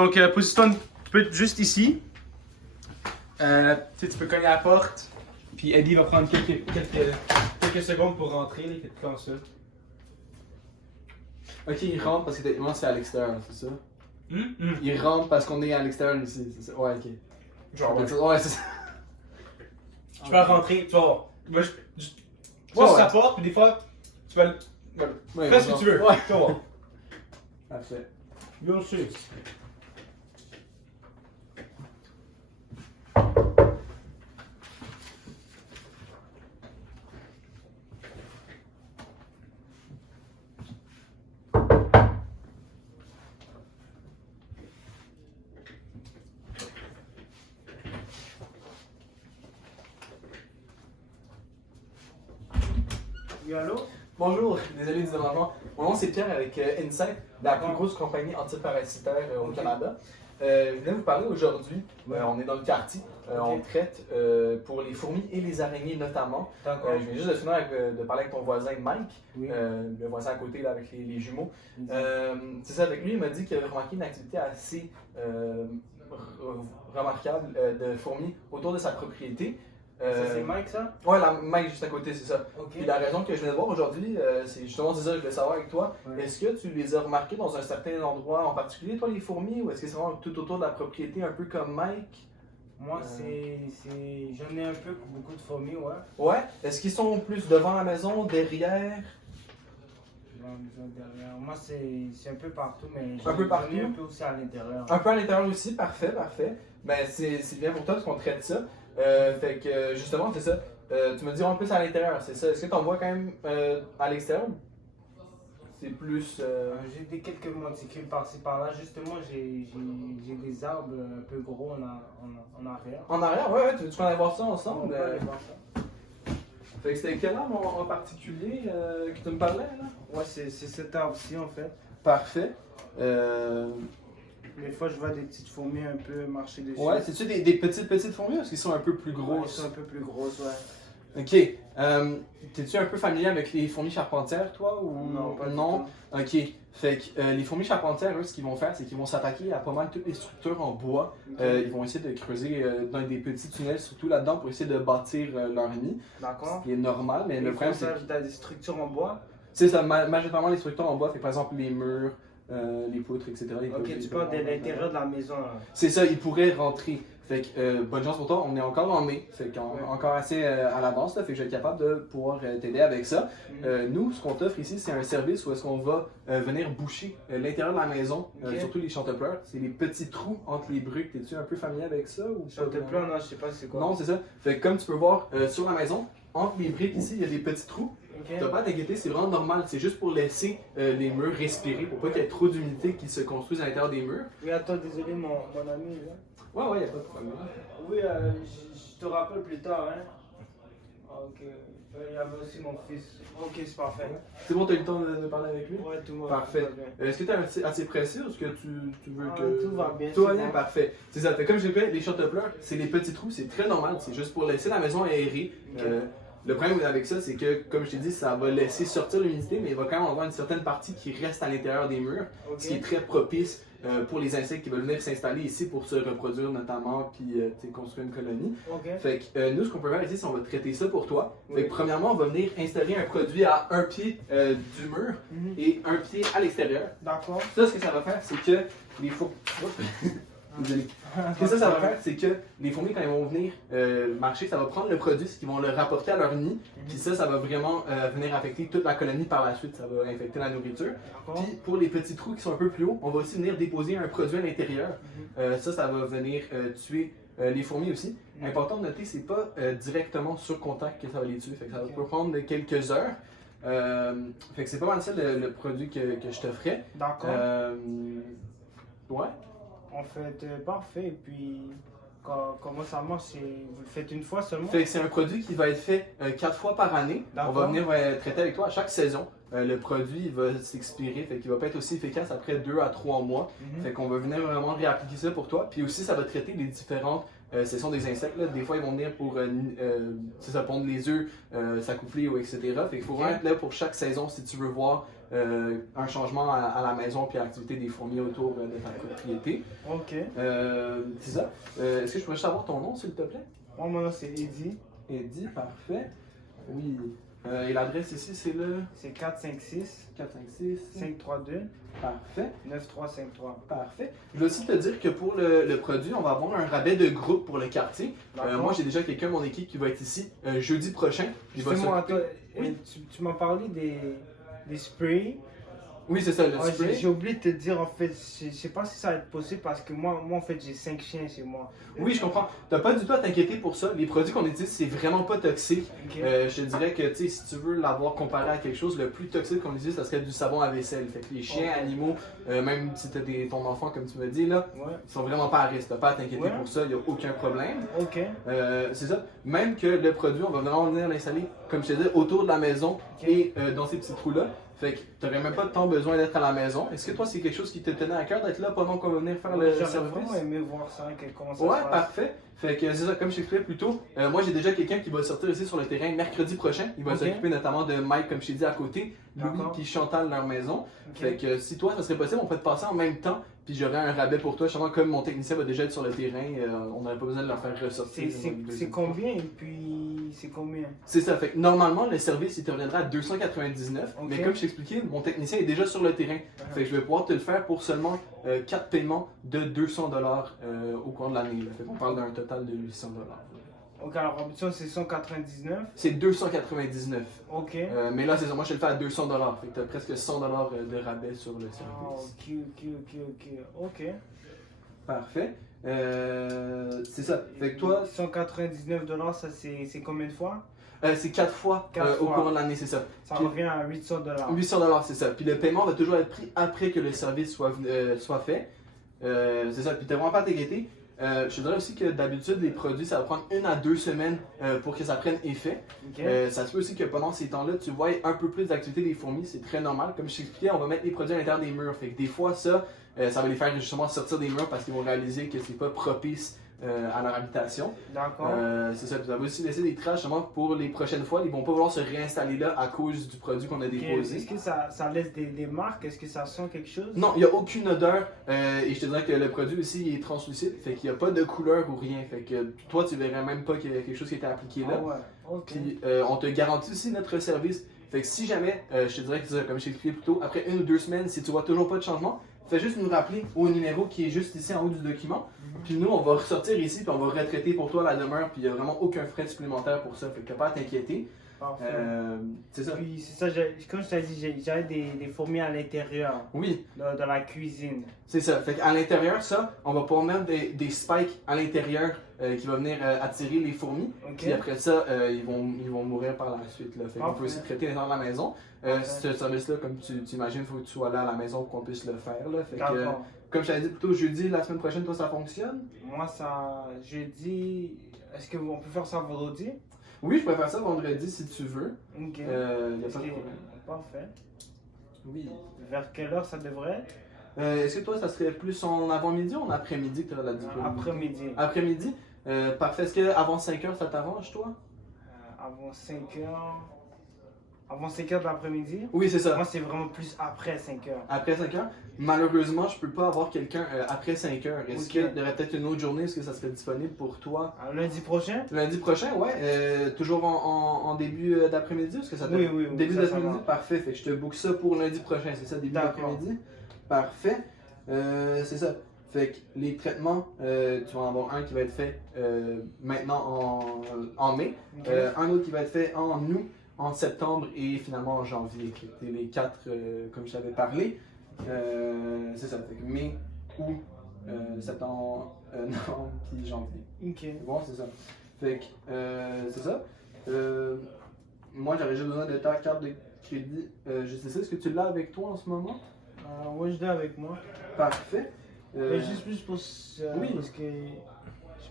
Donc, positionne, tu peux être juste ici. Tu peux cogner à la porte. Puis Eddie va prendre quelques secondes pour rentrer. Il fait comme ça. Ok, il rentre parce que techniquement c'est à l'extérieur, c'est ça? Il rentre parce qu'on est à l'extérieur ici, c'est ça? Ouais, ok. Genre, ouais. Ouais, c'est ça. Tu peux rentrer, tu vas. Moi, tu Ouais, sur ouais. sa porte, puis des fois, tu vas. Ouais, Fais ce que tu veux. Ouais. Tu vas voir. Parfait. Bien sûr. Oui, allô? Bonjour, désolé du dérangement. Mon nom c'est Pierre avec Insight, la plus grosse compagnie antiparasitaire au Canada. Je viens vous parler aujourd'hui. On est dans le quartier. On traite pour les fourmis et les araignées notamment. D'accord. Je viens juste de finir de parler avec ton voisin Mike, Oui. le voisin à côté là, avec les jumeaux. C'est ça, avec lui, il m'a dit qu'il avait remarqué une activité assez remarquable de fourmis autour de sa propriété. Ça, c'est Mike, ça? Ouais, la Mike juste à côté, c'est ça. Ok. Puis la raison que je viens de voir aujourd'hui, c'est justement ça, je voulais savoir avec toi. Ouais. Est-ce que tu les as remarquées dans un certain endroit en particulier, toi, les fourmis, ou est-ce que c'est vraiment tout autour de la propriété, un peu comme Mike? Moi, j'en ai un peu beaucoup de fourmis, ouais. Ouais. Est-ce qu'ils sont plus devant la maison, derrière? Derrière. Moi, c'est un peu partout, mais Un peu partout? j'en ai un peu aussi à l'intérieur. Un peu à l'intérieur aussi, parfait, parfait. Ben, c'est bien pour toi parce qu'on traite ça. Fait que justement, c'est ça. Tu me dis en plus à l'intérieur, c'est ça. Est-ce que tu en vois quand même à l'extérieur? C'est plus. J'ai quelques monticules par-ci par-là. Justement, j'ai des arbres un peu gros en arrière. En arrière, ouais, tu veux qu'on aille voir ça On ensemble? peut aller voir ça. Fait que c'était quel arbre en particulier que tu me parlais là? Ouais, c'est cet arbre-ci, en fait. Parfait. Des fois, je vois des petites fourmis un peu marcher dessus. Ouais, c'est-tu des petites fourmis ou est-ce qu'ils sont un peu plus Ils grosses? sont un peu plus grosses, ouais. Ok. T'es-tu un peu familier avec les fourmis charpentières, toi? Ou... Non, pas du Non? Ok. Fait que les fourmis charpentières, eux, ce qu'ils vont faire, c'est qu'ils vont s'attaquer à pas mal toutes les structures en bois. Ok. Ils vont essayer de creuser dans des petits tunnels, surtout là-dedans, pour essayer de bâtir leur nid. D'accord. Ce qui est normal, mais le problème, c'est que tu as des structures en bois. c'est ça, majoritairement les structures en bois. Fait que, par exemple, les murs, les poutres, etc. Ok, tu parles de l'intérieur de la maison. Là. C'est ça, ils pourraient rentrer. Fait que bonne chance pour toi, on est encore en mai, fait qu'on Ouais. encore assez à l'avance, là, fait que je vais être capable de pouvoir t'aider avec ça. Nous, ce qu'on t'offre ici, c'est un service où est-ce qu'on va venir boucher l'intérieur de la maison, Ok. surtout les chantepleurs. C'est les petits trous entre les briques. T'es-tu un peu familier avec ça ou pas Chante vraiment? plein, non, je sais pas c'est quoi. Non, c'est ça. Fait que comme tu peux voir sur la maison, entre les briques ici, il y a des petits trous. Ok. T'as pas à t'inquiéter, c'est vraiment normal. C'est juste pour laisser les murs respirer, pour pas qu'il y ait trop d'humidité qui se construise à l'intérieur des murs. Oui, attends, désolé, mon ami. Là. Ouais, y a pas de problème. Oui, je te rappelle plus tard, hein. Ok. Il y avait aussi mon fils. Ok, c'est parfait. C'est bon, t'as eu le temps de parler avec lui? Ouais, tout le monde. Parfait. tout va bien. Est-ce que tu es assez pressé ou est-ce que tu veux Ah, que. tout va bien, Tout va c'est bien, bon. parfait. C'est ça. Fait comme je l'ai fait, les chantepleurs, c'est les petits trous, c'est très normal. C'est juste pour laisser la maison aérée. Ok. Le problème avec ça, c'est que, comme je t'ai dit, ça va laisser sortir l'humidité, mais il va quand même avoir une certaine partie qui reste à l'intérieur des murs, Ok. ce qui est très propice pour les insectes qui veulent venir s'installer ici pour se reproduire notamment, puis tu sais, construire une colonie. Ok. Fait que nous, ce qu'on peut faire ici, c'est qu'on va traiter ça pour toi. Fait Oui. que premièrement, on va venir installer un produit à un pied du mur Mhm. et un pied à l'extérieur. D'accord. Ça, ce que ça va faire, c'est que les fourmis. Désolé. Ce que ça va faire, c'est que les fourmis, quand ils vont venir marcher, ça va prendre le produit, ce qu'ils vont le rapporter à leur nid. Puis ça va vraiment venir affecter toute la colonie par la suite. Ça va infecter la nourriture. D'accord. Puis pour les petits trous qui sont un peu plus hauts, on va aussi venir déposer un produit à l'intérieur. Ça va venir tuer les fourmis aussi. Mhm. Important de noter, c'est pas directement sur contact que ça va les tuer. Fait que ça Ok. peut prendre quelques heures. Fait que c'est pas mal ça le produit que je t'offrais. D'accord. Ouais. En fait, parfait. Et puis, comment ça marche? Vous le faites une fois seulement? Fait que c'est un produit qui va être fait 4 fois par année. On D'accord. va venir traiter avec toi à chaque saison. Le produit il va s'expirer, fait qu'il va pas être aussi efficace après 2 à 3 mois. Mhm. Fait qu'on va venir vraiment réappliquer ça pour toi. Puis aussi, ça va traiter les différentes sessions des insectes. Là. Des fois, ils vont venir pour ça pondre les œufs, s'accoupler ou etc. Fait qu'il faut vraiment être là pour chaque saison si tu veux voir un changement à la maison puis à l'activité des fourmis autour de ta propriété. Ok. C'est ça. Est-ce que je pourrais juste avoir ton nom, s'il te plaît? Moi, mon nom, c'est Eddie. Eddie, parfait. Oui. Et l'adresse ici, c'est le C'est 456 456. 532 Parfait. 9353. Parfait. Je veux aussi te dire que pour le produit, on va avoir un rabais de groupe pour le quartier. D'accord. Moi, j'ai déjà quelqu'un de mon équipe qui va être ici jeudi prochain. Il va Justement, s'occuper- toi, Oui. tu m'as parlé des sprays. Oui, c'est ça, le Ah, spray. j'ai oublié de te dire, en fait, je sais pas si ça va être possible parce que moi en fait, j'ai 5 chiens chez moi. Oui, je comprends. T'as pas du tout à t'inquiéter pour ça. Les produits qu'on utilise, c'est vraiment pas toxique. Ok. Je te dirais que, tu sais, si tu veux l'avoir comparé à quelque chose, le plus toxique qu'on utilise, ça serait du savon à vaisselle. Fait que les chiens, Ok. animaux, même si t'as ton enfant, comme tu m'as dit, là, Ouais. ils sont vraiment pas à risque. T'as pas à t'inquiéter Ouais. pour ça, il y a aucun problème. Ok. C'est ça. Même que le produit, on va vraiment venir l'installer, comme je te disais, autour de la maison Ok. et dans ces petits trous-là. Fait que t'aurais même pas tant besoin d'être à la maison. Est-ce que toi, c'est quelque chose qui te tenait à cœur d'être là pendant qu'on va venir faire le J'aurais service? vraiment aimé voir ça, comment ça Ouais, se passe. parfait. Fait que c'est ça, comme je t'expliquais plus tôt, moi j'ai déjà quelqu'un qui va sortir ici sur le terrain mercredi prochain. Il va Ok. s'occuper notamment de Mike, comme je t'ai dit, à côté, Louis D'accord. puis Chantal, leur maison. Ok. Fait que si toi, ça serait possible, on peut te passer en même temps, puis j'aurais un rabais pour toi. Justement, comme mon technicien va déjà être sur le terrain, on n'aurait pas besoin de leur faire ressortir. C'est combien et puis c'est combien? C'est ça. Fait que normalement, le service, il te reviendra à 299. Ok. Mais comme je t'expliquais, mon technicien est déjà sur le terrain. Fait que je vais pouvoir te le faire pour seulement 4 paiements de 200 au cours de l'année. Fait qu'on parle d'un total de 800 Ok, alors en option c'est 199. C'est 299. Ok. Mais là, c'est ça. Moi, je te le fais à 200 Fait que t'as presque 100 de rabais sur le Ah, service. ok. Parfait. C'est ça. Fait que toi, 199 ça c'est combien de fois? c'est 4 fois Quatre au fois. cours de l'année, c'est ça. Ça Puis- revient à 800 800 c'est ça. Puis le paiement va toujours être pris après que le service soit fait. C'est ça. Puis t'as vraiment pas à t'inquiéter. Je te dirais aussi que d'habitude, les produits, ça va prendre 1 à 2 semaines pour que ça prenne effet. Ok. Ça se peut aussi que pendant ces temps-là, tu vois un peu plus d'activité des fourmis, c'est très normal. Comme je t'expliquais, on va mettre les produits à l'intérieur des murs. Fait que des fois, ça va les faire justement sortir des murs parce qu'ils vont réaliser que c'est pas propice à leur habitation. D'accord. C'est ça. Puis ça va aussi laisser des traces justement pour les prochaines fois. Ils vont pas vouloir se réinstaller là à cause du produit qu'on a Ok. déposé. Est-ce que ça laisse des marques? Est-ce que ça sent quelque chose? Non, il n'y a aucune odeur et je te dirais que le produit aussi il est translucide, fait qu'il n'y a pas de couleur ou rien, fait que toi tu verrais même pas qu'il y a quelque chose qui était appliqué Ah là. ouais. Ok. Puis on te garantit aussi notre service, fait que si jamais, je te dirais que comme je t'ai expliqué plus tôt, après 1 ou 2 semaines, si tu vois toujours pas de changement, fais juste nous rappeler au numéro qui est juste ici en haut du document, puis nous on va ressortir ici puis on va retraiter pour toi la demeure, puis il n'y a vraiment aucun frais supplémentaire pour ça, fait que t'as pas à t'inquiéter. Parfait. C'est ça. Puis c'est ça, comme je t'ai dit, j'avais des fourmis à l'intérieur, Oui, dans la cuisine. c'est ça. Fait qu'à l'intérieur, ça, on va pouvoir mettre des spikes à l'intérieur qui va venir attirer les fourmis. Ok. Puis après ça, ils vont mourir par la suite. Là. Fait qu'on peut Parfait. aussi traiter l'intérieur de la maison. Parfait. Ce service-là, comme tu imagines, il faut que tu sois là à la maison pour qu'on puisse le faire. Là. Fait que, D'accord. comme je t'avais dit plus tôt, jeudi, la semaine prochaine, toi, ça fonctionne? Moi, ça, jeudi, est-ce qu'on peut faire ça vendredi? Oui, je pourrais faire ça vendredi si tu veux. Ok. Il n'y a Est-ce pas de que- problème. Parfait. Oui. Vers quelle heure ça devrait être? Est-ce que toi, ça serait plus en avant-midi ou en après-midi que tu auras la disponibilité? Après-midi. Après-midi? Parfait. Est-ce qu'avant 5 heures, ça t'arrange, toi? Avant 5 heures. Avant 5 heures de l'après-midi? Oui, c'est ça. Moi, c'est vraiment plus après 5 heures. Après 5 heures, malheureusement, je peux pas avoir quelqu'un après 5 heures. Est-ce Ok. qu'il y aurait peut-être une autre journée, est-ce que ça serait disponible pour toi? Lundi prochain? Lundi prochain, ouais. Toujours en début d'après-midi, est-ce que ça te... Oui, oui, oui, Début ça d'après-midi? va. Parfait, fait que je te book ça pour lundi prochain, c'est ça, début D'accord. d'après-midi? Parfait. C'est ça. Fait que les traitements, tu vas en avoir un qui va être fait maintenant en mai, Ok. un autre qui va être fait en août, en septembre et finalement en janvier. C'est les 4 comme je t'avais parlé. C'est ça, fait que mai, août, septembre, novembre puis janvier. Ok. C'est bon, c'est ça. Fait que c'est ça. Moi j'aurais juste besoin de ta carte de crédit. Je sais ça, est-ce que tu l'as avec toi en ce moment? Ouais, je l'ai avec moi. Parfait. Mais juste plus pour. oui. Parce que. Je sais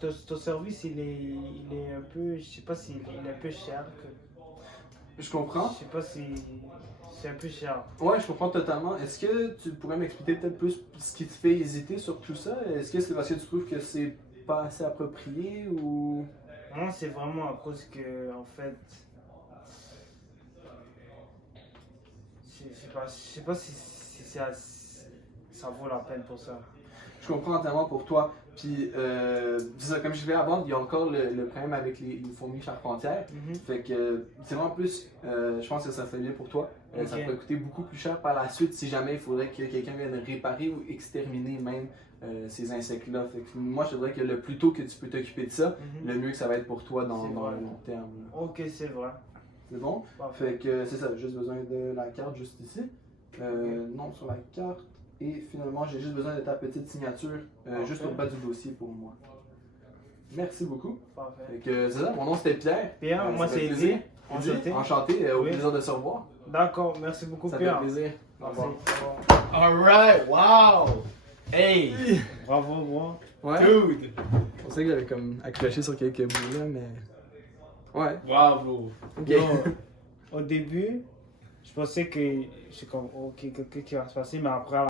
pas, ton service, il est un peu. Je sais pas s'il est un peu cher. Je comprends. Je sais pas si. C'est un peu cher. Ouais, je comprends totalement. Est-ce que tu pourrais m'expliquer peut-être plus ce qui te fait hésiter sur tout ça? Est-ce que c'est parce que tu trouves que c'est pas assez approprié ou... Moi, c'est vraiment à cause que, en fait. je sais pas si ça vaut la peine pour ça. Je comprends entièrement pour toi. Puis, c'est ça, comme je disais avant, il y a encore le problème avec les fourmis charpentières. Fait que, c'est vraiment plus, je pense que ça ferait bien pour toi. Ça Ok. pourrait coûter beaucoup plus cher par la suite si jamais il faudrait que quelqu'un vienne réparer ou exterminer même ces insectes-là. Fait que moi, je te dirais que le plus tôt que tu peux t'occuper de ça, le mieux que ça va être pour toi dans C'est le vrai. long terme. Ok, c'est vrai. C'est bon? Parfait. Fait que c'est ça, juste besoin de la carte juste ici. Nom sur la carte. Et finalement, j'ai juste besoin de ta petite signature juste au bas du dossier pour moi. Merci beaucoup. Parfait. Fait que c'est ça, mon nom c'était Pierre. Pierre, moi ça fait c'est plaisir. Eddie. Enchanté. Enchanté, au Oui. plaisir de se revoir. D'accord, merci beaucoup Ça fait Pierre. plaisir. Au Merci. revoir. Alright, wow! Hey! Bravo, bro. Ouais. Dude! On sait qu'elle avait comme accroché sur quelques bouts là, mais. Ouais. Bravo! Ok. Yo, au début, je pensais que c'est comme ok, qu'est-ce qui va se passer, mais après